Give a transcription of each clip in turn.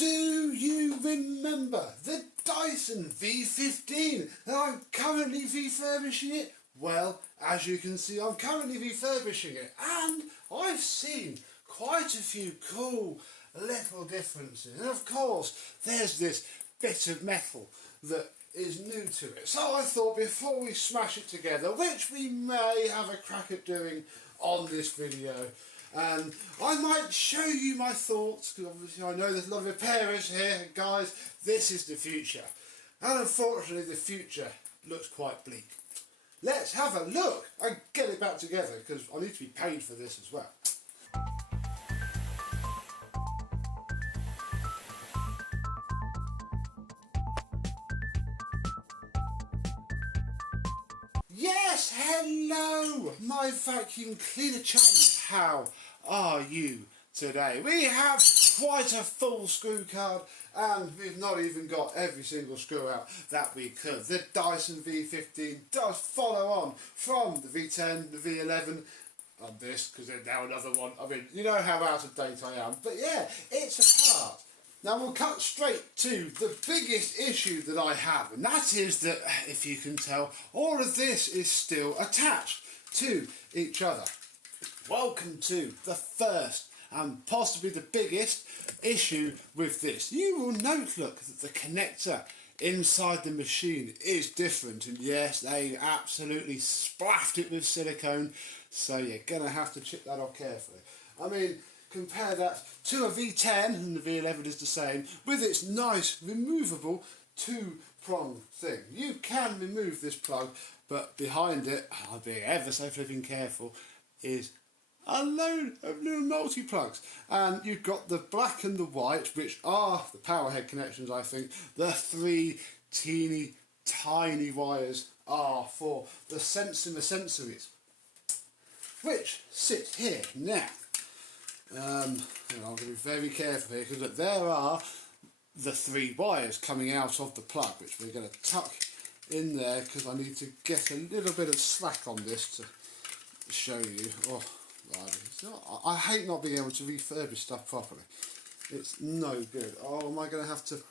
Do you remember the Dyson V15 that I'm currently refurbishing it? Well, as you can see, I'm currently refurbishing it and I've seen quite a few cool little differences. And of course, there's this bit of metal that is new to it. So I thought before we smash it together, which we may have a crack at doing on this video, and I might show you my thoughts, because obviously I know there's a lot of repairers here. Guys, this is the future, and unfortunately the future looks quite bleak. Let's have a look and get it back together, because I need to be paid for this as well. Yes, hello, my vacuum cleaner chums. How are you today? We have quite a full screw card and we've not even got every single screw out that we could. The Dyson V15 does follow on from the V10, the V11, on this, because there's now another one. I mean, you know how out of date I am, but yeah, it's a part. Now we'll cut straight to the biggest issue that I have, and that is that, if you can tell, all of this is still attached to each other. Welcome to the first and possibly the biggest issue with this. You will note, look, that the connector inside the machine is different, and yes, they absolutely splashed it with silicone, so you're going to have to chip that off carefully. I mean, compare that to a V10, and the V11 is the same, with its nice removable two-prong thing. You can remove this plug, but behind it, I'll be ever so flipping careful, is a load of new multi-plugs. And you've got the black and the white, which are the power head connections, I think. The three teeny tiny wires are for the sensories, which sit here now. I'm going to be very careful here, because there are the three wires coming out of the plug, which we're going to tuck in there, because I need to get a little bit of slack on this to show you. Oh, right. I hate not being able to refurbish stuff properly. It's no good. Oh, am I going to have to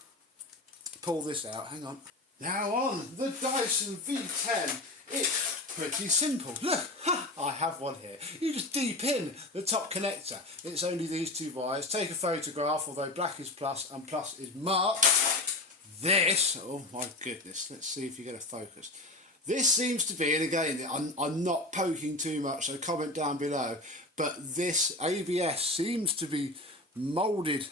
pull this out? Hang on. Now on the Dyson V10, it's pretty simple. Look, I have one here. You just deep in the top connector. It's only these two wires. Take a photograph, although black is plus and plus is marked. This, oh my goodness, let's see if you get a focus. This seems to be, and again, I'm not poking too much, so comment down below, but this ABS seems to be moulded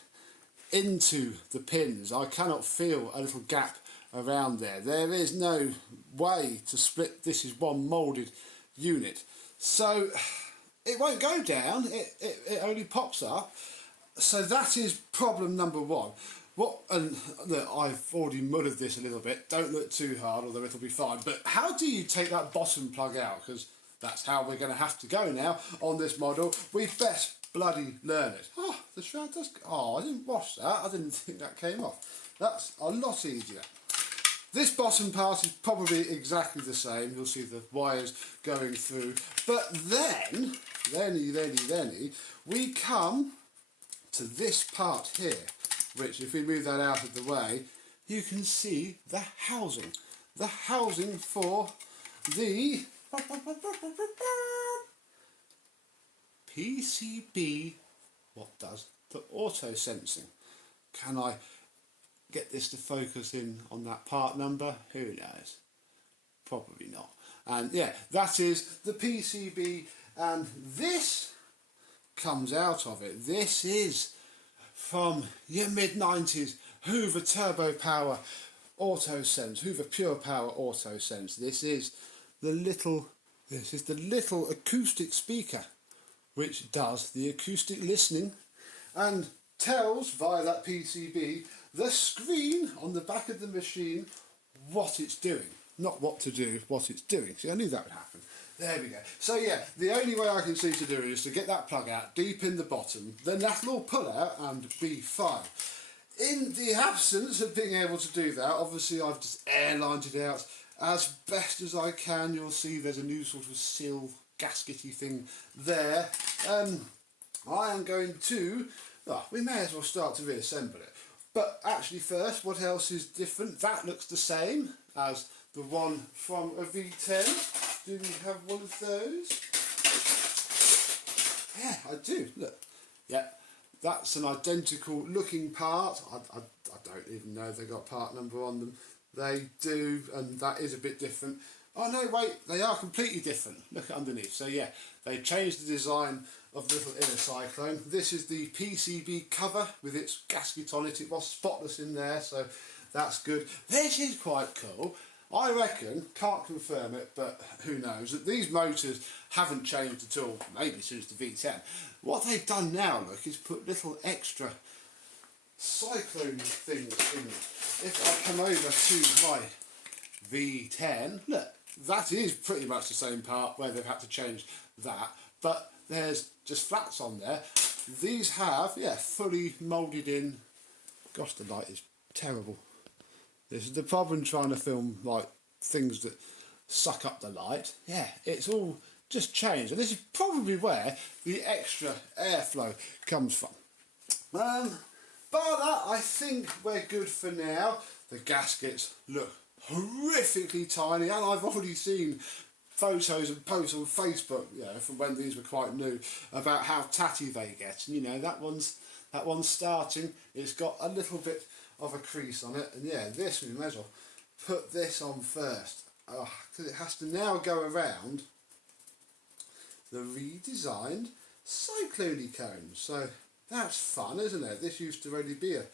into the pins. I cannot feel a little gap around there. There is no way to split. This is one moulded unit, so it won't go down. It only pops up. So that is problem number one. And look, I've already muddled this a little bit. Don't look too hard, although it'll be fine. But how do you take that bottom plug out? Because that's how we're going to have to go now on this model. We best bloody learn it. Oh, the shroud does. Oh, I didn't wash that. I didn't think that came off. That's a lot easier. This bottom part is probably exactly the same. You'll see the wires going through. But then we come to this part here, which, if we move that out of the way, you can see the housing. The housing for the PCB, what does the auto sensing. Can I get this to focus in on that part number? Who knows? Probably not. And yeah, that is the PCB, and this comes out of it. This is from your mid-90s Hoover Turbo Power Auto Sense, Hoover Pure Power Auto Sense. This is the little acoustic speaker, which does the acoustic listening and tells via that PCB the screen on the back of the machine what it's doing. Not what to do, what it's doing. See, I knew that would happen. There we go. So yeah, the only way I can see to do it is to get that plug out deep in the bottom, then that'll all pull out and be fine. In the absence of being able to do that, obviously I've just airlined it out as best as I can. You'll see there's a new sort of seal gaskety thing there. I am going to, we may as well start to reassemble it. But actually first, what else is different? That looks the same as the one from a V10. Do we have one of those? Yeah, I do, look. Yeah, that's an identical looking part. I don't even know if they got part number on them. They do, and that is a bit different. Oh no, wait, they are completely different. Look at underneath. So yeah, they changed the design of the little inner cyclone. This is the PCB cover with its gasket on it. It was spotless in there, so that's good. This is quite cool. I reckon, can't confirm it, but who knows, that these motors haven't changed at all, maybe since the V10. What they've done now, look, is put little extra cyclone things in. If I come over to my V10, look, that is pretty much the same part where they've had to change that, but there's just flats on there. These have, yeah, fully moulded in. Gosh, the light is terrible. This is the problem trying to film like things that suck up the light. Yeah, it's all just changed, and this is probably where the extra airflow comes from. Bar that, I think we're good for now. The gaskets look horrifically tiny, and I've already seen photos and posts on Facebook, you know, from when these were quite new, about how tatty they get. And you know, that one's starting. It's got a little bit of a crease on it, and yeah, this we may as well put this on first, because it has to now go around the redesigned cyclone cone. So that's fun, isn't it? This used to really be a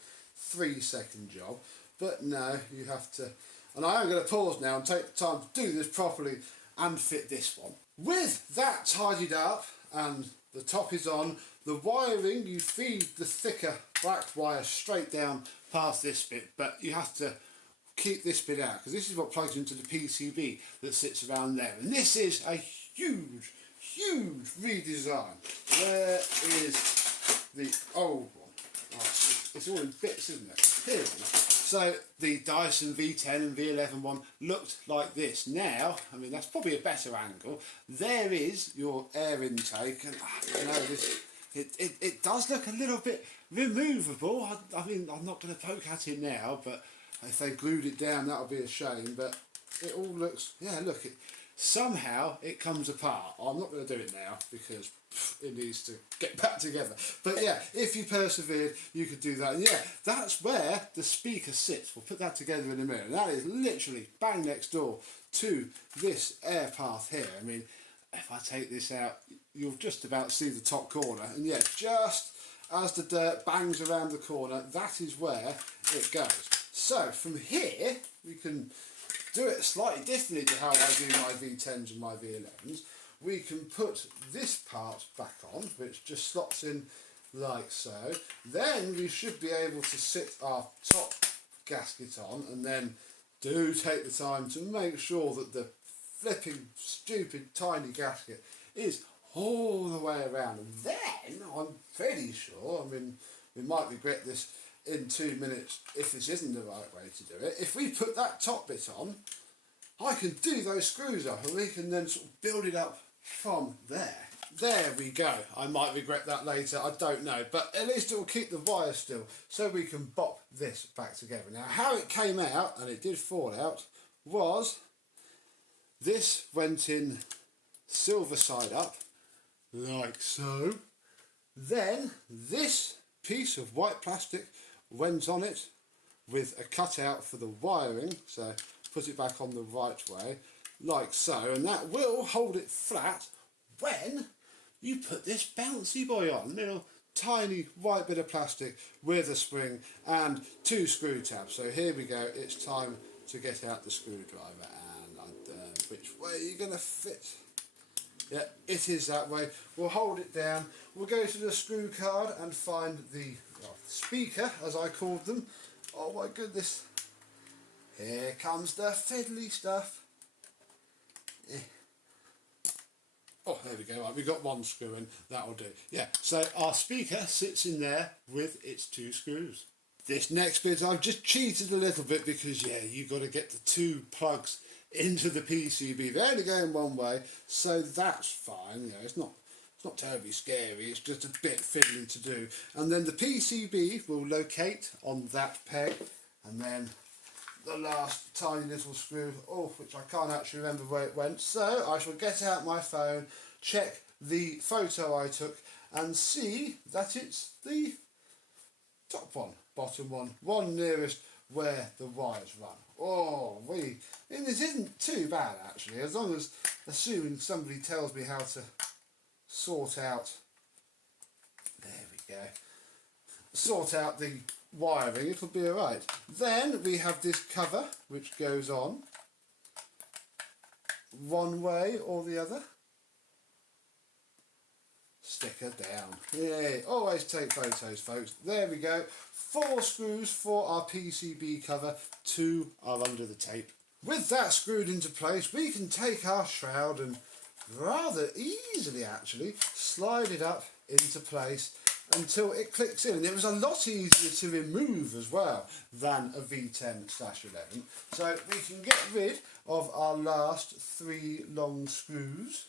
3-second job, but no, you have to. And I am going to pause now and take the time to do this properly and fit this one. With that tidied up and the top is on, the wiring, you feed the thicker black wire straight down past this bit, but you have to keep this bit out because this is what plugs into the PCB that sits around there. And this is a huge, huge redesign. Where is the old one? Oh, it's all in bits, isn't it? Here it is. So the Dyson V10 and V11 one looked like this. Now, I mean, that's probably a better angle. There is your air intake, and you know, this, it does look a little bit removable. I mean, I'm not going to poke at it now, but if they glued it down, that would be a shame. But it all looks, yeah, look, somehow it comes apart. I'm not going to do it now because it needs to get back together. But yeah, if you persevered, you could do that. And yeah, that's where the speaker sits. We'll put that together in a minute. And that is literally bang next door to this air path here. I mean, if I take this out, you'll just about see the top corner. And yeah, just as the dirt bangs around the corner, that is where it goes. So from here, we can do it slightly differently to how I do my V10s and my V11s. We can put this part back on, which just slots in like so. Then we should be able to sit our top gasket on, and then do take the time to make sure that the flipping stupid tiny gasket is all the way around. And then I'm pretty sure, I mean, we might regret this in 2 minutes if this isn't the right way to do it. If we put that top bit on, I can do those screws up and we can then sort of build it up from there. There we go. I might regret that later, I don't know, but at least it will keep the wire still so we can bop this back together. Now how it came out, and it did fall out, was this went in silver side up like so. Then this piece of white plastic went on it with a cutout for the wiring, so put it back on the right way like so, and that will hold it flat when you put this bouncy boy on. Little tiny white bit of plastic with a spring and 2 screw tabs. So here we go, it's time to get out the screwdriver, and which way are you going to fit? Yeah, it is that way. We'll hold it down, we'll go to the screw card and find the speaker, as I called them. Oh my goodness, here comes the fiddly stuff. Oh, there we go. Right, we've got 1 screw in, that'll do. Yeah, so our speaker sits in there with its 2 screws. This next bit, I've just cheated a little bit because, yeah, you've got to get the 2 plugs into the PCB. They're only going one way, so that's fine. You know, it's not not terribly scary, it's just a bit fiddly to do. And then the PCB will locate on that peg, and then the last tiny little screw, which I can't actually remember where it went, so I shall get out my phone, check the photo I took, and see that it's the top one, bottom one nearest where the wires run. And this isn't too bad actually, as long as, assuming somebody tells me how to sort out, there we go, sort out the wiring, it'll be alright. Then we have this cover which goes on one way or the other. Sticker down. Yay, always take photos, folks. There we go. 4 screws for our PCB cover, 2 are under the tape. With that screwed into place, we can take our shroud and rather easily actually slide it up into place until it clicks in. And it was a lot easier to remove as well than a V10/11. So we can get rid of our last 3 long screws.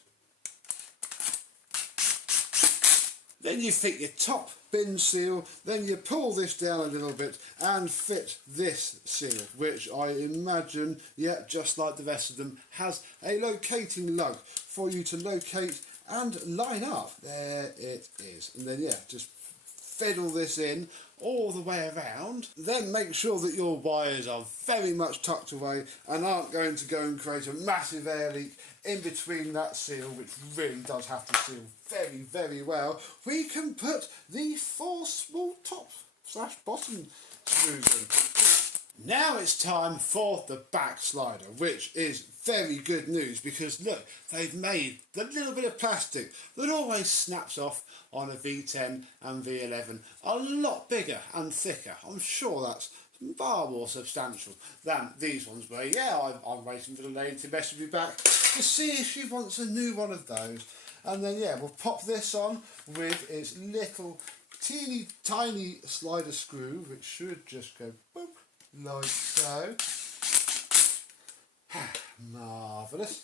Then you fit your top bin seal, then you pull this down a little bit and fit this seal, which I imagine, just like the rest of them, has a locating lug for you to locate and line up. There it is. And then just fiddle this in all the way around. Then make sure that your wires are very much tucked away and aren't going to go and create a massive air leak in between that seal, which really does have to seal very, very well. We can put the 4 small top/bottom screws in. Now it's time for the back slider, which is very good news because look, they've made the little bit of plastic that always snaps off on a V10 and V11 a lot bigger and thicker. I'm sure that's far more substantial than these ones were. I'm waiting for the lady to message me back to see if she wants a new one of those. And then we'll pop this on with its little teeny tiny slider screw, which should just go boop, like so. Marvellous.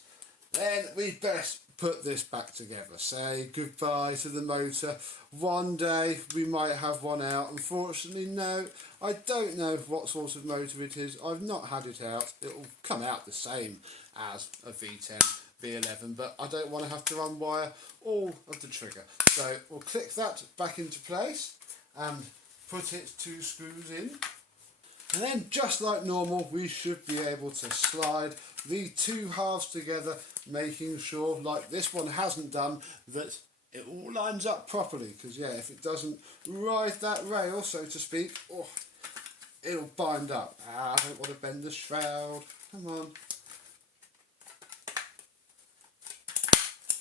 Then we best put this back together. Say goodbye to the motor. One day we might have one out. Unfortunately, no. I don't know what sort of motor it is. I've not had it out. It will come out the same as a V10, V11, but I don't want to have to unwire all of the trigger. So we'll click that back into place and put its 2 screws in. And then, just like normal, we should be able to slide the 2 halves together, making sure, like this one hasn't done, that it all lines up properly. Because if it doesn't ride that rail, so to speak, it'll bind up. I don't want to bend the shroud. Come on.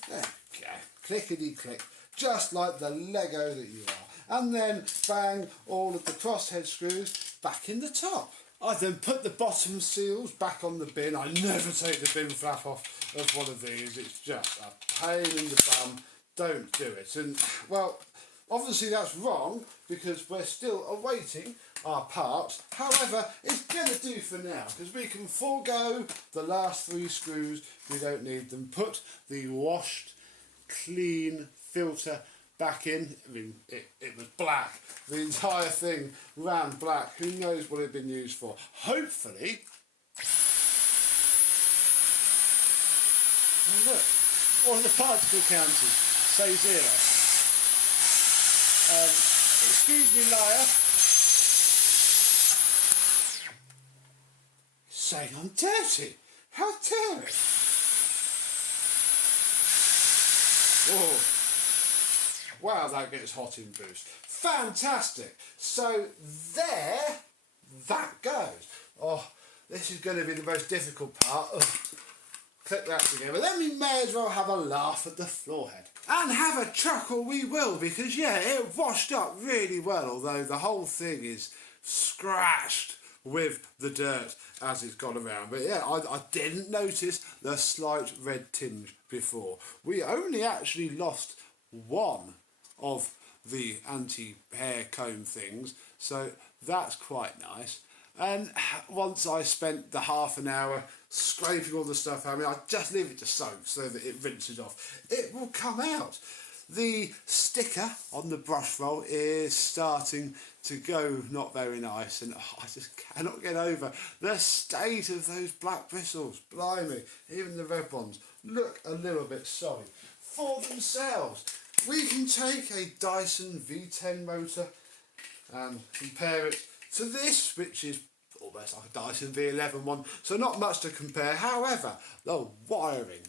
There we go. Clickety click. Just like the Lego that you are. And then bang all of the crosshead screws back in the top. I then put the bottom seals back on the bin. I never take the bin flap off of one of these. It's just a pain in the bum. Don't do it. And well, obviously that's wrong because we're still awaiting our parts. However, it's going to do for now because we can forego the last 3 screws. We don't need them. Put the washed, clean filter back in. I mean, it was black. The entire thing ran black. Who knows what it had been used for? Hopefully. Oh, look. All of the particle counters say 0. Excuse me, liar. Saying I'm dirty. How dare it? Oh. Wow, that gets hot in boost. Fantastic. So there that goes. Oh, this is going to be the most difficult part. Click that together. Then we may as well have a laugh at the floorhead. And have a chuckle we will, because it washed up really well, although the whole thing is scratched with the dirt as it's gone around. But I didn't notice the slight red tinge before. We only actually lost one of the anti-hair comb things, so that's quite nice. And once I spent the half an hour scraping all the stuff out, I just leave it to soak so that it rinses off. It will come out. the sticker on the brush roll is starting to go not very nice, and I just cannot get over the state of those black bristles. Blimey, even the red ones look a little bit sorry for themselves. We can take a Dyson V10 motor and compare it to this, which is almost like a Dyson V11 one, so not much to compare. However, the wiring,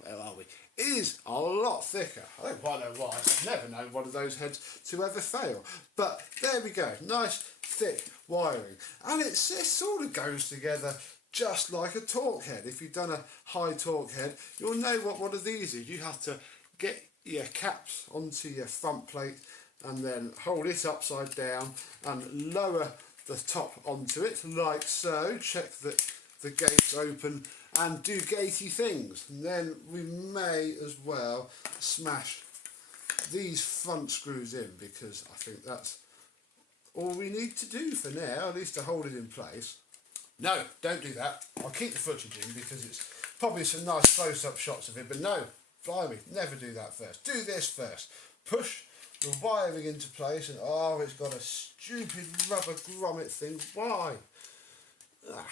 where are we, is a lot thicker. I don't quite know why. I've never known one of those heads to ever fail. But there we go, nice thick wiring. And it sort of goes together just like a torque head. If you've done a high torque head, you'll know what one of these is. You have to get your caps onto your front plate and then hold it upside down and lower the top onto it like so. Check that the gate's open and do gatey things. And then we may as well smash these front screws in, because I think that's all we need to do for now, at least to hold it in place. No, don't do that. I'll keep the footage in because it's probably some nice close-up shots of it, but no, blimey, never do that first. Do this first. Push the wiring into place, and oh, it's got a stupid rubber grommet thing. Why? I'm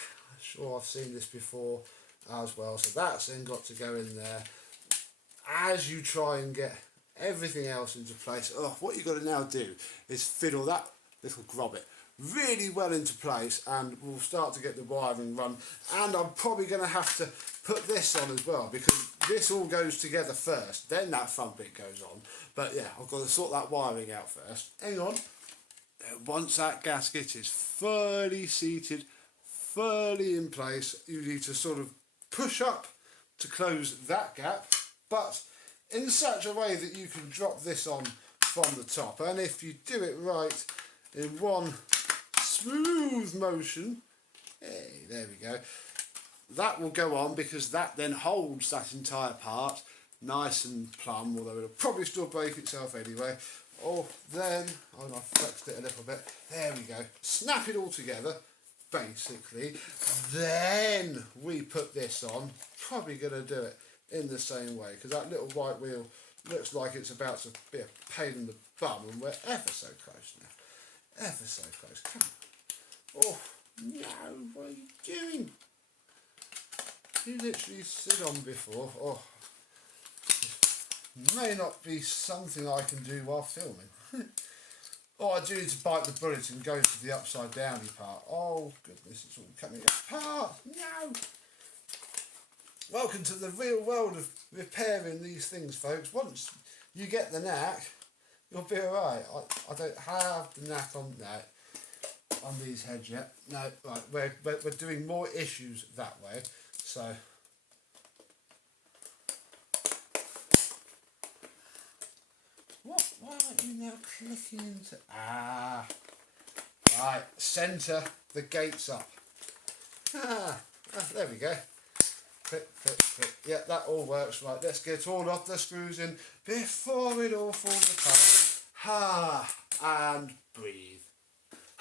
sure I've seen this before as well, so that's then got to go in there as you try and get everything else into place. Oh, what you've got to now do is fiddle that little grommet really well into place, and we'll start to get the wiring run. And I'm probably going to have to put this on as well, because this all goes together first, then that front bit goes on. But yeah, I've got to sort that wiring out first. Hang on. Once that gasket is fully seated, fully in place, you need to sort of push up to close that gap, but in such a way that you can drop this on from the top. And if you do it right in one smooth motion, hey, there we go, that will go on, because that then holds that entire part nice and plumb, although it'll probably still break itself anyway. Or then, oh, I flexed it a little bit, there we go, snap it all together basically. Then we put this on, probably going to do it in the same way, because that little white wheel looks like it's about to be a pain in the bum, and we're ever so close now, ever so close. Come on. Oh no, what are you doing? You literally sit on before. Oh, may not be something I can do while filming. Oh, I do need to bite the bullet and go to the upside downy part. Oh goodness, it's all coming apart. No. Welcome to the real world of repairing these things, folks. Once you get the knack, you'll be alright. I don't have the knack on that on these heads yet. No, right, we're doing more issues that way. So why aren't you now clicking into right, centre the gates up. There we go. Click, click, click. Yeah, that all works. Right, let's get all of the screws in before it all falls apart. And breathe.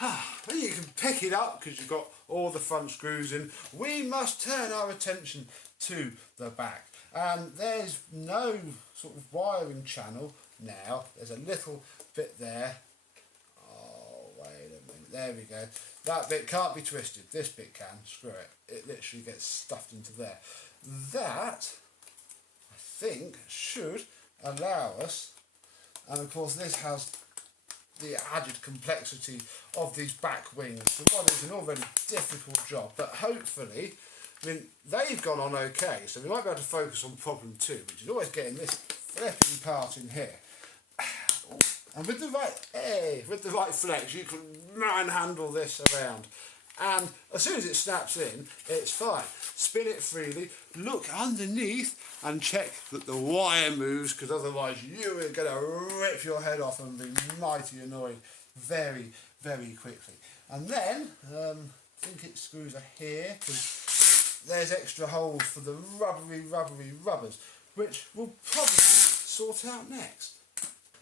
Well, you can pick it up because you've got all the front screws in. We must turn our attention to the back. And there's no sort of wiring channel now. There's a little bit there. Oh, wait a minute. There we go. That bit can't be twisted. This bit can. Screw it. It literally gets stuffed into there. That, I think, should allow us, and of course this has the added complexity of these back wings. The one is an already difficult job, but hopefully, I mean, they've gone on okay, so we might be able to focus on problem 2, which is always getting this flipping part in here. And with the right flex, you can manhandle this around. And as soon as it snaps in, it's fine. Spin it freely, look underneath and check that the wire moves, because otherwise you are going to rip your head off and be mighty annoyed very, very quickly. And then, I think it screws are here, because there's extra holes for the rubbery rubbers, which we'll probably sort out next.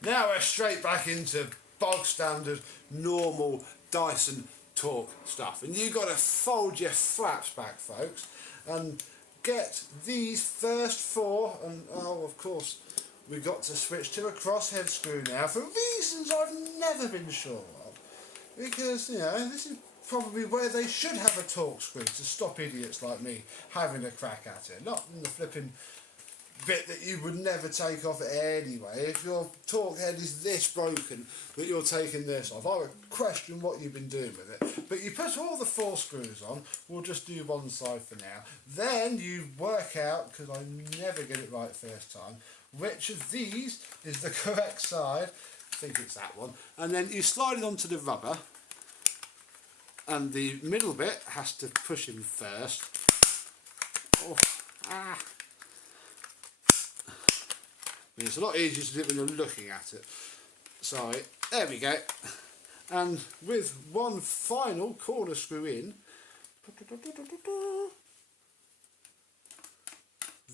Now we're straight back into bog standard, normal Dyson torque stuff. And you've got to fold your flaps back, folks, and get these first 4, and oh, of course, we've got to switch to a crosshead screw now for reasons I've never been sure of. Because, you know, this is probably where they should have a torque screw to stop idiots like me having a crack at it. Not in the flipping bit that you would never take off anyway. If your torque head is this broken that you're taking this off, I would question what you've been doing with it. But you put all the 4 screws on, we'll just do one side for now. Then you work out, because I never get it right first time, which of these is the correct side. I think it's that one. And then you slide it onto the rubber, and the middle bit has to push in first. Oh, ah. It's a lot easier to do it when you're looking at it. Sorry, there we go. And with one final corner screw in,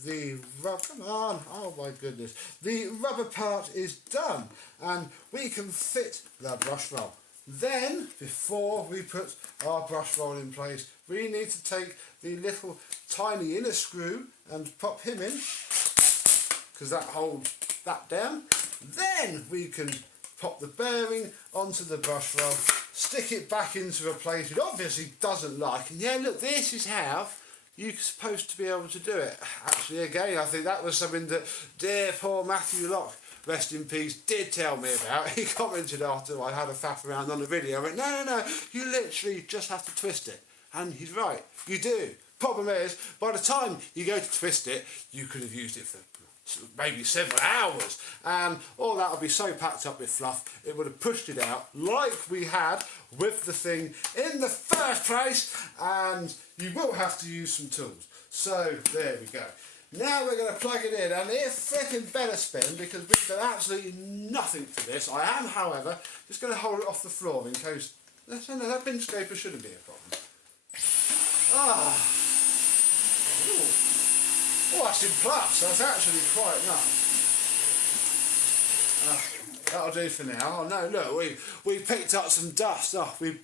the rubber, come on, oh my goodness, the rubber part is done, and we can fit the brush roll. Then, before we put our brush roll in place, we need to take the little tiny inner screw and pop him in, because that holds that down. Then we can pop the bearing onto the brush roll, stick it back into a place it obviously doesn't like, and yeah, look, this is how you're supposed to be able to do it. Actually, again, I think that was something that dear poor Matthew Locke, rest in peace, did tell me about. He commented after I had a faff around on the video, I went, no, you literally just have to twist it. And he's right, you do. Problem is, by the time you go to twist it, you could have used it for maybe several hours, and all that would be so packed up with fluff it would have pushed it out like we had with the thing in the first place, and you will have to use some tools. So there we go. Now we're going to plug it in, and it freaking better spin because we've done absolutely nothing for this. I am, however, just going to hold it off the floor in case that bin scraper shouldn't be a problem. Ooh. Oh, that's in plus. That's actually quite nice. That'll do for now. Oh no, look, we picked up some dust. Oh, we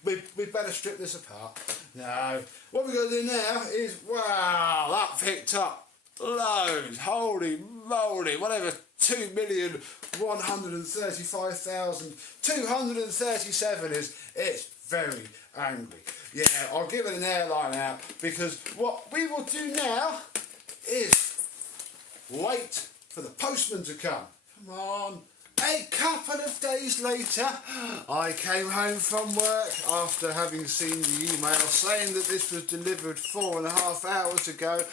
better strip this apart. No, what we're going to do now is, wow, that picked up loads. Holy moly, whatever. 2,135,237 is. It's very angry. Yeah, I'll give it an airline out because what we will do now is wait for the postman to come. Come on. A couple of days later, I came home from work after having seen the email saying that this was delivered 4.5 hours ago.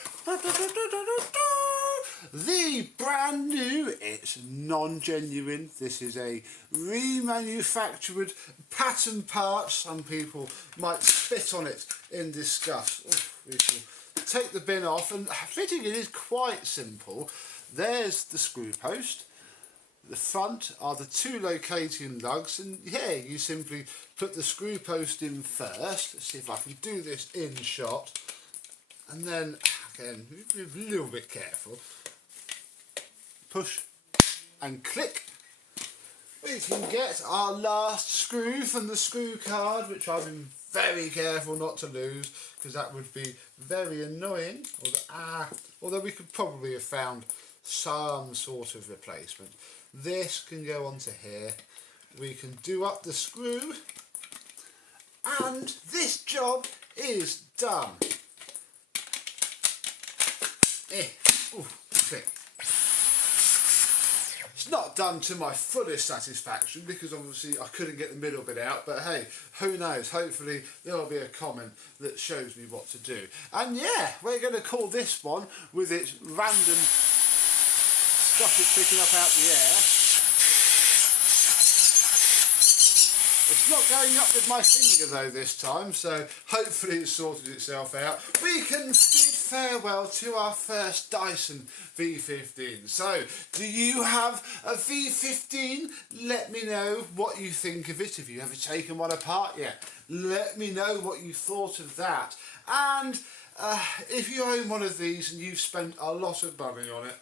The brand new, it's non-genuine, this is a remanufactured pattern part. Some people might spit on it in disgust. We shall take the bin off, and fitting it is quite simple. There's the screw post. The front are the 2 locating lugs, and yeah, you simply put the screw post in first. Let's see if I can do this in shot, and then again, be a little bit careful. Push and click. We can get our last screw from the screw card, which I've been very careful not to lose because that would be very annoying. Although we could probably have found some sort of replacement. This can go onto here. We can do up the screw, and this job is done. Click. It's not done to my fullest satisfaction because obviously I couldn't get the middle bit out, but hey, who knows, hopefully there'll be a comment that shows me what to do. And yeah, we're going to call this one, with its random stuff it's picking up out the air. It's not going up with my finger though this time, so hopefully it's sorted itself out. We can bid farewell to our first Dyson V15. So, do you have a V15? Let me know what you think of it. Have you ever taken one apart yet? Let me know what you thought of that. And if you own one of these and you've spent a lot of money on it,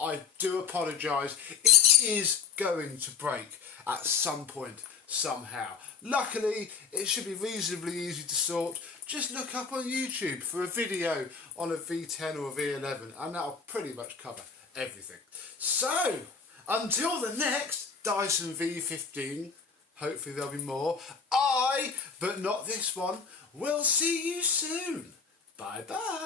I do apologise. It is going to break at some point. Somehow. Luckily, it should be reasonably easy to sort. Just look up on YouTube for a video on a V10 or a V11 and that'll pretty much cover everything. So, until the next Dyson V15, hopefully there'll be more, but not this one, will see you soon. Bye bye.